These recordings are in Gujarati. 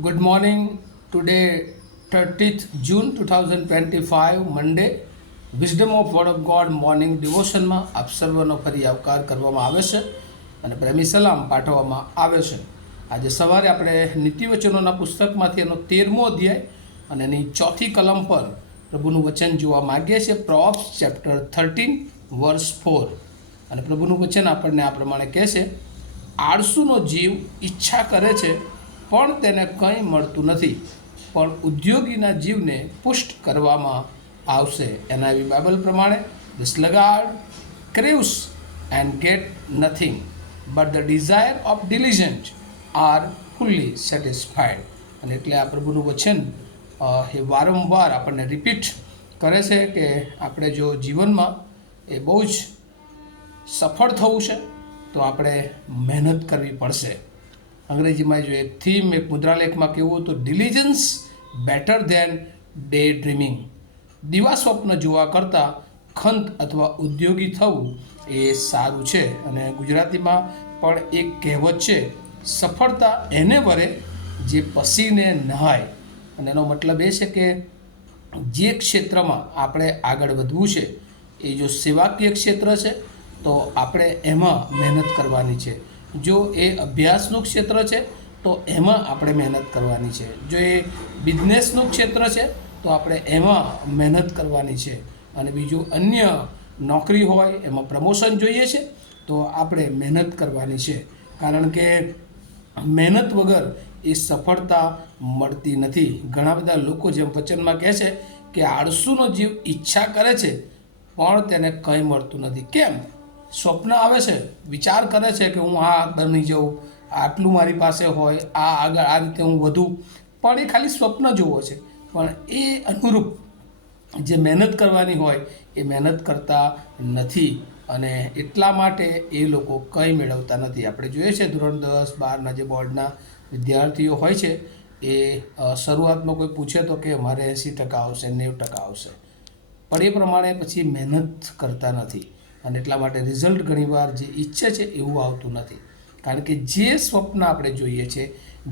Good morning. Today, 30th June 2025, Monday. Wisdom of word of God morning ડિવોશનમાં આપ સર્વનો ફરી આવકાર કરવામાં આવે છે અને પ્રેમી સલામ પાઠવવામાં આવે છે. આજે સવારે આપણે નીતિવચનોના પુસ્તકમાંથી એનો 13મો અધ્યાય અને એની ચોથી કલમ પર પ્રભુનું વચન જોવા માગીએ છીએ. પ્રોવ્સ ચેપ્ટર 13 વર્સ 4. અને પ્રભુનું વચન આપણને આ પ્રમાણે કહે છે, આળસુનો જીવ ઈચ્છા કરે છે પણ તેને કંઈ મળતું નથી, પણ ઉદ્યોગીના જીવને પુષ્ટ કરવામાં આવશે. એનઆઈવી બાઇબલ પ્રમાણે, the sluggard craves and get nothing, but the desire of diligent are fully satisfied. અને એટલે આ પ્રભુનું વચન એ વારંવાર આપણને રિપીટ કરે છે કે આપણે જો જીવનમાં એ બહુ જ સફળ થવું છે તો આપણે મહેનત કરવી પડશે. અંગ્રેજીમાં જો એક થીમ, એક મુદ્રાલેખમાં કહેવું તો diligence better than daydreaming. દિવા સ્વપ્ન જોવા કરતાં ખંત અથવા ઉદ્યોગી થવું એ સારું છે. અને ગુજરાતીમાં પણ એક કહેવત છે, સફળતા એને વરે જે પસીને નહાય. અને એનો મતલબ એ છે કે જે ક્ષેત્રમાં આપણે આગળ વધવું છે, એ જો સેવાકીય ક્ષેત્ર છે તો આપણે એમાં મહેનત કરવાની છે. જો એ અભ્યાસનું ક્ષેત્ર છે તો એમાં આપણે મહેનત કરવાની છે. જો એ બિઝનેસનું ક્ષેત્ર છે તો આપણે એમાં મહેનત કરવાની છે. અને બીજું અન્ય નોકરી હોય એમાં પ્રમોશન જોઈએ છે તો આપણે મહેનત કરવાની છે. કારણ કે મહેનત વગર એ સફળતા મળતી નથી. ઘણા બધા લોકો જેમ વચનમાં કહે છે કે આળસુનો જીવ ઈચ્છા કરે છે પણ તેને કંઈ મળતું નથી. કેમ? સ્વપ્ન આવે છે, વિચાર કરે છે કે હું આ બની જાઉં, આટલું મારી પાસે હોય, આ આગળ આ રીતે હું વધું, પણ એ ખાલી સ્વપ્ન જોવો છે. પણ એ અનુરૂપ જે મહેનત કરવાની હોય એ મહેનત કરતા નથી અને એટલા માટે એ લોકો કંઈ મેળવતા નથી. આપણે જોઈએ છે ધોરણ 10, 12ના જે બોર્ડના વિદ્યાર્થીઓ હોય છે એ શરૂઆતમાં કોઈ પૂછે તો કે મારે 80% આવશે, 90% આવશે, પણ એ પ્રમાણે પછી મહેનત કરતા નથી. અને એટલા માટે રિઝલ્ટ ઘણીવાર જે ઈચ્છે છે એવું આવતું નથી. કારણ કે જે સ્વપ્ન આપણે જોઈએ છે,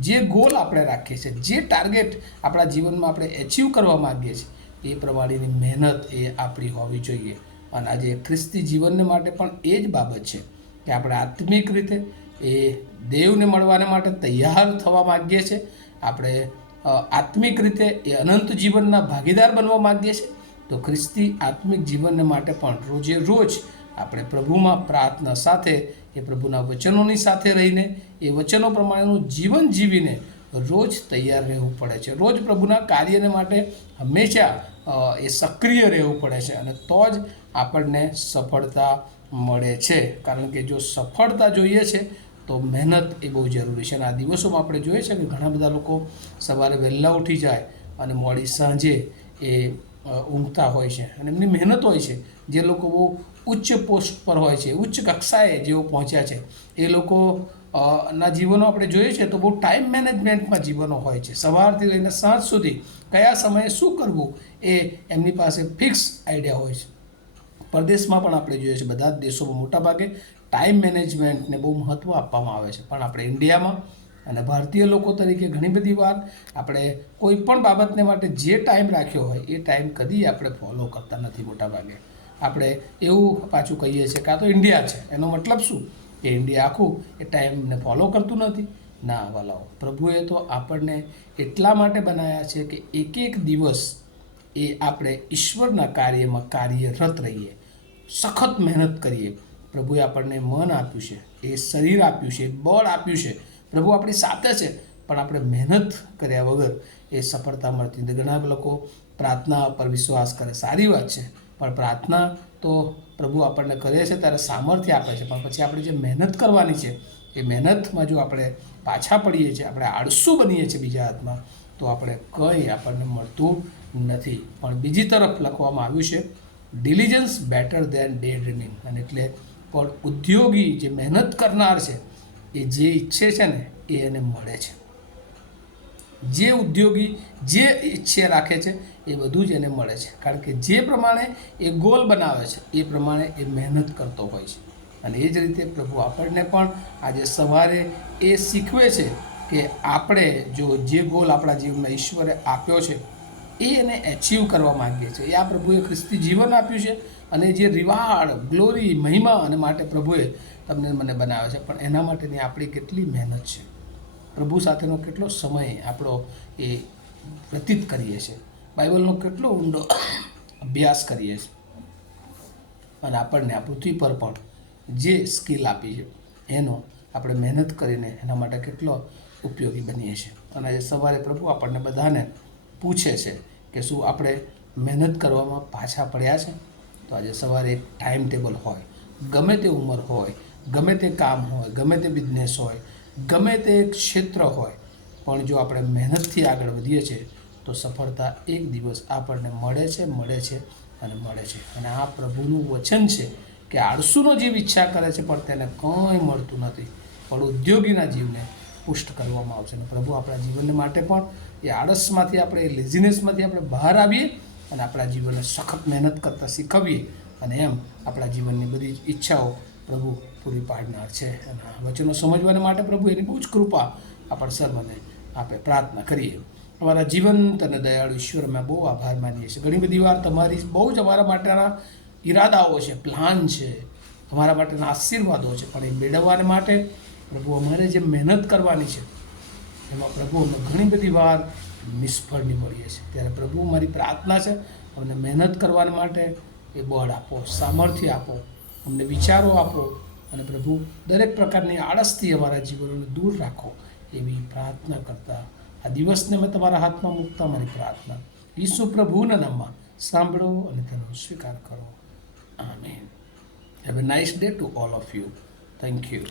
જે ગોલ આપણે રાખીએ છીએ, જે ટાર્ગેટ આપણા જીવનમાં આપણે એચીવ કરવા માગીએ છીએ, એ પ્રમાણેની મહેનત એ આપણી હોવી જોઈએ. અને આજે ખ્રિસ્તી જીવનને માટે પણ એ જ બાબત છે કે આપણે આત્મિક રીતે એ દેવને મળવાને માટે તૈયાર થવા માગીએ છીએ. આપણે આત્મિક રીતે એ અનંત જીવનના ભાગીદાર બનવા માગીએ છીએ. તો ખ્રિસ્તી આત્મિક જીવનને માટે પણ રોજે રોજ આપણે પ્રભુમાં પ્રાર્થના સાથે, એ પ્રભુના વચનોની સાથે રહીને, એ વચનો પ્રમાણેનું જીવન જીવીને રોજ તૈયાર રહેવું પડે છે. રોજ પ્રભુના કાર્યને માટે હંમેશા એ સક્રિય રહેવું પડે છે અને તો જ આપણને સફળતા મળે છે. કારણ કે જો સફળતા જોઈએ છે તો મહેનત એ બહુ જરૂરી છે. અને આ દિવસોમાં આપણે જોઈએ છે કે ઘણા બધા લોકો સવારે વહેલા ઉઠી જાય અને મોડી સાંજે એ ઊંઘતા હોય છે અને એમની મહેનત હોય છે. જે લોકો બહુ ઉચ્ચ પોસ્ટ પર હોય છે, ઉચ્ચ કક્ષાએ જેઓ પહોંચ્યા છે, એ લોકો ના જીવનો આપણે જોઈએ છે તો બહુ ટાઈમ મેનેજમેન્ટમાં જીવનો હોય છે. સવારથી લઈને સાંજ સુધી કયા સમયે શું કરવું એ એમની પાસે ફિક્સ આઈડિયા હોય છે. પરદેશમાં પણ આપણે જોઈએ છે, બધા જ દેશોમાં મોટાભાગે ટાઈમ મેનેજમેન્ટને બહુ મહત્ત્વ આપવામાં આવે છે. પણ આપણે ઇન્ડિયામાં અને ભારતીય લોકો તરીકે ઘણી બધી વાર આપણે કોઈ પણ બાબતને માટે જે ટાઈમ રાખ્યો હોય એ ટાઈમ કદી આપણે ફોલો કરતા નથી. મોટાભાગે આપણે એવું પાછું કહીએ છીએ કે આ તો ઇન્ડિયા છે, એનો મતલબ શું કે ઇન્ડિયા આખું એ ટાઈમને ફોલો કરતું નથી. ના વાલાઓ, પ્રભુએ તો આપણને એટલા માટે બનાવ્યા છે કે એક એક દિવસ એ આપણે ઈશ્વરના કાર્યમાં કાર્યરત રહીએ, સખત મહેનત કરીએ. પ્રભુએ આપણને મન આપ્યું છે, એ શરીર આપ્યું છે, બળ આપ્યું છે, પ્રભુ આપણી સાથે છે, પણ આપણે મહેનત કર્યા વગર એ સફળતા મળતી નથી. ઘણા લોકો પ્રાર્થના પર વિશ્વાસ કરે, સારી વાત છે, પણ પ્રાર્થના તો પ્રભુ આપણને કરે છે ત્યારે સામર્થ્ય આપે છે, પણ પછી આપણે જે મહેનત કરવાની છે એ મહેનતમાં જો આપણે પાછા પડીએ છીએ, આપણે આળસુ બનીએ છીએ બીજા હાથમાં, તો આપણે કંઈ આપણને મળતું નથી. પણ બીજી તરફ લખવામાં આવ્યું છે diligence better than daydreaming. અને એટલે પણ ઉદ્યોગી જે મહેનત કરનાર છે એ જે ઈચ્છે છે ને એ એને મળે છે. જે ઉદ્યોગી જે ઈચ્છે રાખે છે એ બધું જ એને મળે છે. કારણ કે જે પ્રમાણે એ ગોલ બનાવે છે એ પ્રમાણે એ મહેનત કરતો હોય છે. અને એ જ રીતે પ્રભુ આપણને પણ આજે સવારે એ શીખવે છે કે આપણે જો જે ગોલ આપણા જીવનમાં ઈશ્વરે આપ્યો છે એને એચીવ કરવા માંગીએ છીએ. એ આ પ્રભુએ ખ્રિસ્તી જીવન આપ્યું છે અને જે રિવાર્ડ, ગ્લોરી, મહિમા અને માટે પ્રભુએ તમને મને બનાવ્યો છે, પણ એના માટેની આપણી કેટલી મહેનત છે, પ્રભુ સાથેનો કેટલો સમય આપણો એ વ્યતીત કરીએ છીએ, બાઇબલનો કેટલો ઊંડો અભ્યાસ કરીએ છીએ, અને આપણને આ પૃથ્વી પર પણ જે સ્કિલ આપી છે એનો આપણે મહેનત કરીને એના માટે કેટલો ઉપયોગી બનીએ છીએ. અને આજે સવારે પ્રભુ આપણને બધાને પૂછે છે કે શું આપણે મહેનત કરવામાં પાછા પડ્યા છે? તો આજે સવારે એક ટાઈમ ટેબલ હોય, ગમે તે ઉંમર હોય, ગમે તે કામ હોય, ગમે તે બિઝનેસ હોય, ગમે તે ક્ષેત્ર હોય, પણ જો આપણે મહેનતથી આગળ વધીએ છીએ તો સફળતા એક દિવસ આપણને મળે છે અને મળે છે. અને આ પ્રભુનું વચન છે કે આળસુનો જીવ ઈચ્છા કરે છે પણ તેને કંઈ મળતું નથી, પણ ઉદ્યોગીના જીવને પુષ્ટ કરવામાં આવશે. અને પ્રભુ આપણા જીવનને માટે પણ એ આળસમાંથી આપણે, એ લેઝીનેસમાંથી આપણે બહાર આવીએ અને આપણા જીવનને સખત મહેનત કરતાં શીખવીએ, અને એમ આપણા જીવનની બધી જ ઈચ્છાઓ પ્રભુ પૂરી પાડનાર છે. અને આ વચનો સમજવાને માટે પ્રભુ એની બહુ જ કૃપા આપણે સર્વને આપણે પ્રાર્થના કરીએ. અમારા જીવંત અને દયાળુ ઈશ્વર, અમે બહુ આભાર માનીએ છીએ. ઘણી બધી વાર તમારી બહુ જ અમારા માટેના ઈરાદાઓ છે, પ્લાન છે, અમારા માટેના આશીર્વાદો છે, પણ એ મેળવવાને માટે પ્રભુ અમારે જે મહેનત કરવાની છે એમાં પ્રભુ અમે ઘણી બધી વાર નિષ્ફળ નીવડીએ છીએ. ત્યારે પ્રભુ મારી પ્રાર્થના છે, અમને મહેનત કરવા માટે એ બળ આપો, સામર્થ્ય આપો, અમને વિચારો આપો, અને પ્રભુ દરેક પ્રકારની આળસથી અમારા જીવનને દૂર રાખો, એવી પ્રાર્થના કરતા આ દિવસને મેં તમારા હાથમાં મૂકતા મારી પ્રાર્થના ઈસુ પ્રભુના નામમાં સાંભળો અને તેનો સ્વીકાર કરો. Amen. Have a nice day to all of you. Thank you.